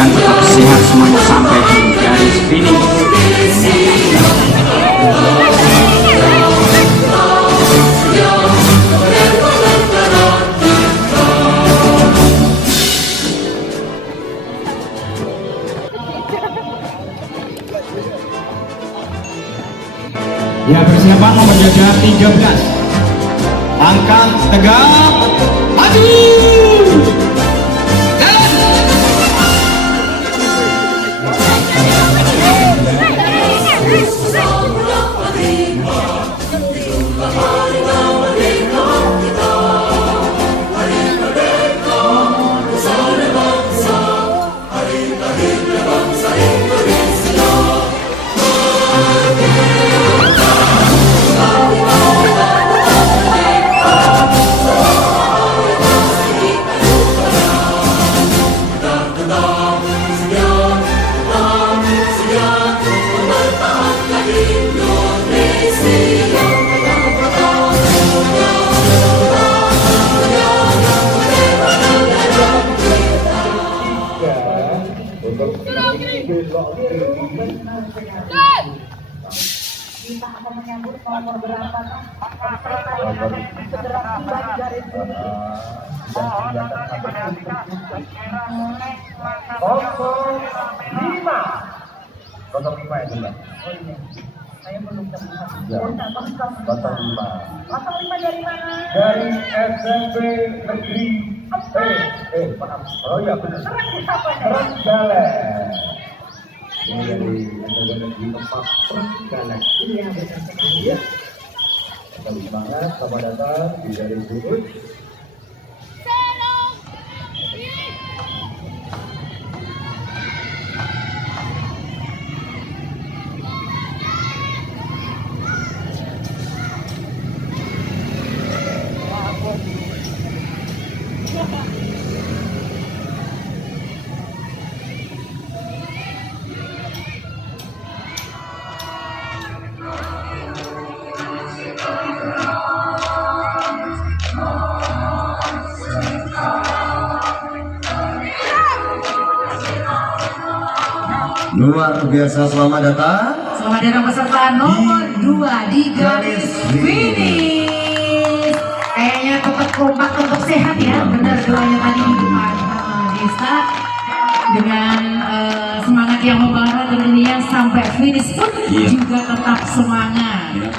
dan tetap sehat semuanya sampai di garis finish. Ya, persiapan nomor jaga 13. Angkat tegak, maju. Kita akan menyambut nomor berapa segera tiba di garis finish. Lima ya juga. Saya belum terlihat. Kosong 05 dari mana? dari SMP Negeri maaf. Oh iya benar. Trenggalek. Ini dari SMP Negeri 4 Trenggalek. Iya, benar sekali. Ya. Selamat semangat, selamat datang di garis finish. Luar biasa, selamat datang. Selamat datang peserta nomor 2 di garis finish. Kayaknya tetap kompak, tetap sehat ya. Benar doanya tadi di depan Desa dengan semangat yang membara tentunya sampai finish pun juga tetap semangat. Ya,